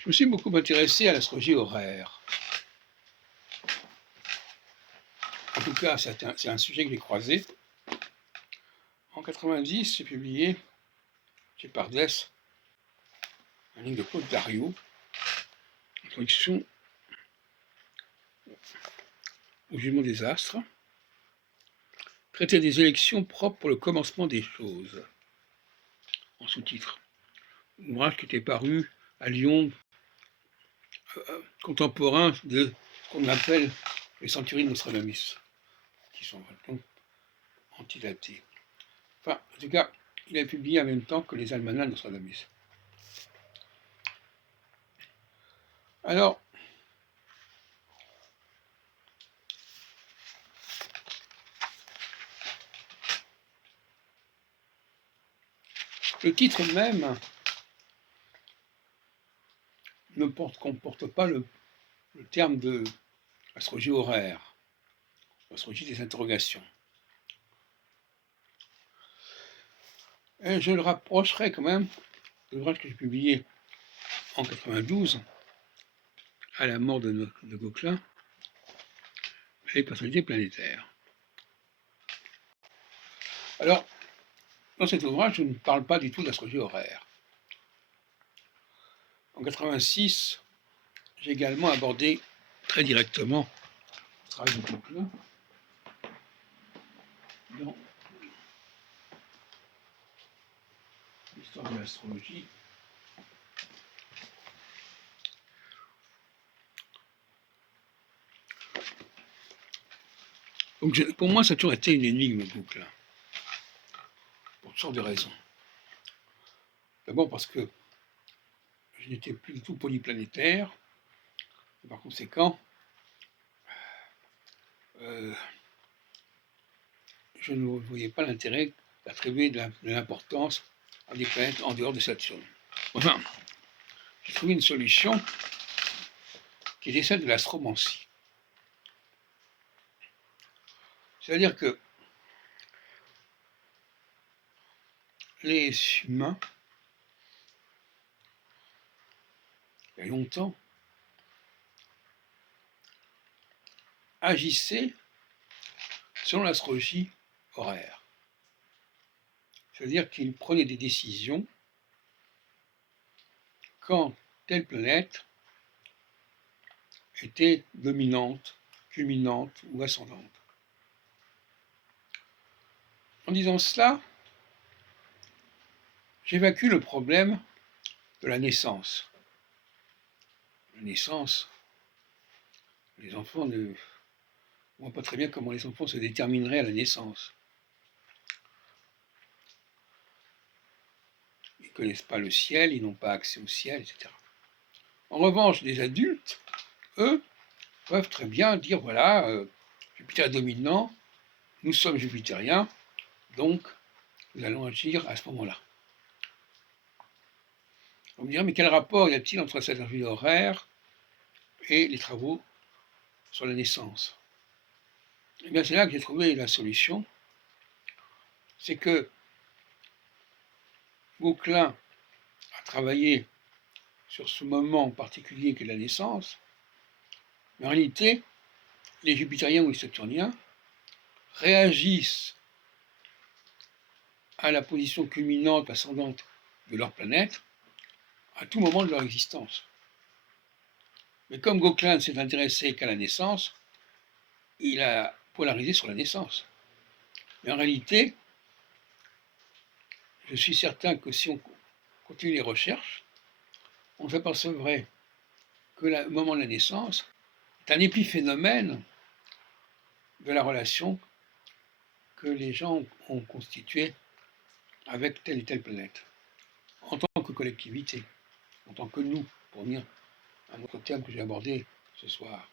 Je me suis beaucoup intéressé à l'astrologie horaire. En tout cas, c'est un sujet que j'ai croisé. En 90, j'ai publié chez Pardes un livre de Claude Darieux, Introduction au jugement des astres, traité des élections propres pour le commencement des choses, en sous-titre. Ouvrage qui était paru à Lyon, contemporain de ce qu'on appelle les centuries de Nostradamus, qui sont vraiment antidatés. Enfin, en tout cas, il a publié en même temps que les almanachs de Nostradamus. Alors, le titre même ne comporte pas le terme de astrologie horaire, astrologie des interrogations. Et je le rapprocherai quand même de l'ouvrage que j'ai publié en 92, à la mort de Gauquelin, les personnalités planétaires. Alors, dans cet ouvrage, je ne parle pas du tout d'astrologie horaire. En 86, j'ai également abordé très directement le travail de Gauquelin dans l'histoire de l'astrologie. Donc pour moi, ça a toujours été une énigme, Gauquelin, pour toutes sortes de raisons. D'abord parce que je n'étais plus du tout polyplanétaire, et par conséquent, je ne voyais pas l'intérêt d'attribuer de l'importance à des planètes en dehors de Saturne. Enfin, j'ai trouvé une solution qui était celle de l'astromancie. C'est-à-dire que les humains, il y a longtemps, agissaient selon l'astrologie horaire. C'est-à-dire qu'ils prenaient des décisions quand telle planète était dominante, culminante ou ascendante. En disant cela, j'évacue le problème de la naissance. La naissance, les enfants ne voient pas très bien comment les enfants se détermineraient à la naissance. Ils ne connaissent pas le ciel, ils n'ont pas accès au ciel, etc. En revanche, les adultes, eux, peuvent très bien dire, voilà, Jupiter dominant, nous sommes jupitériens, donc nous allons agir à ce moment-là. On me dira, mais quel rapport y a-t-il entre cette vie horaire et les travaux sur la naissance? Eh bien, c'est là que j'ai trouvé la solution. C'est que Gauquelin a travaillé sur ce moment particulier qu'est la naissance, mais en réalité, les jupitériens ou les saturniens réagissent à la position culminante, ascendante de leur planète à tout moment de leur existence. Mais comme Gauquelin ne s'est intéressé qu'à la naissance, il a polarisé sur la naissance. Mais en réalité, je suis certain que si on continue les recherches, on s'apercevrait que le moment de la naissance est un épiphénomène de la relation que les gens ont constituée avec telle et telle planète, en tant que collectivité, en tant que nous, pour venir à un autre terme que j'ai abordé ce soir.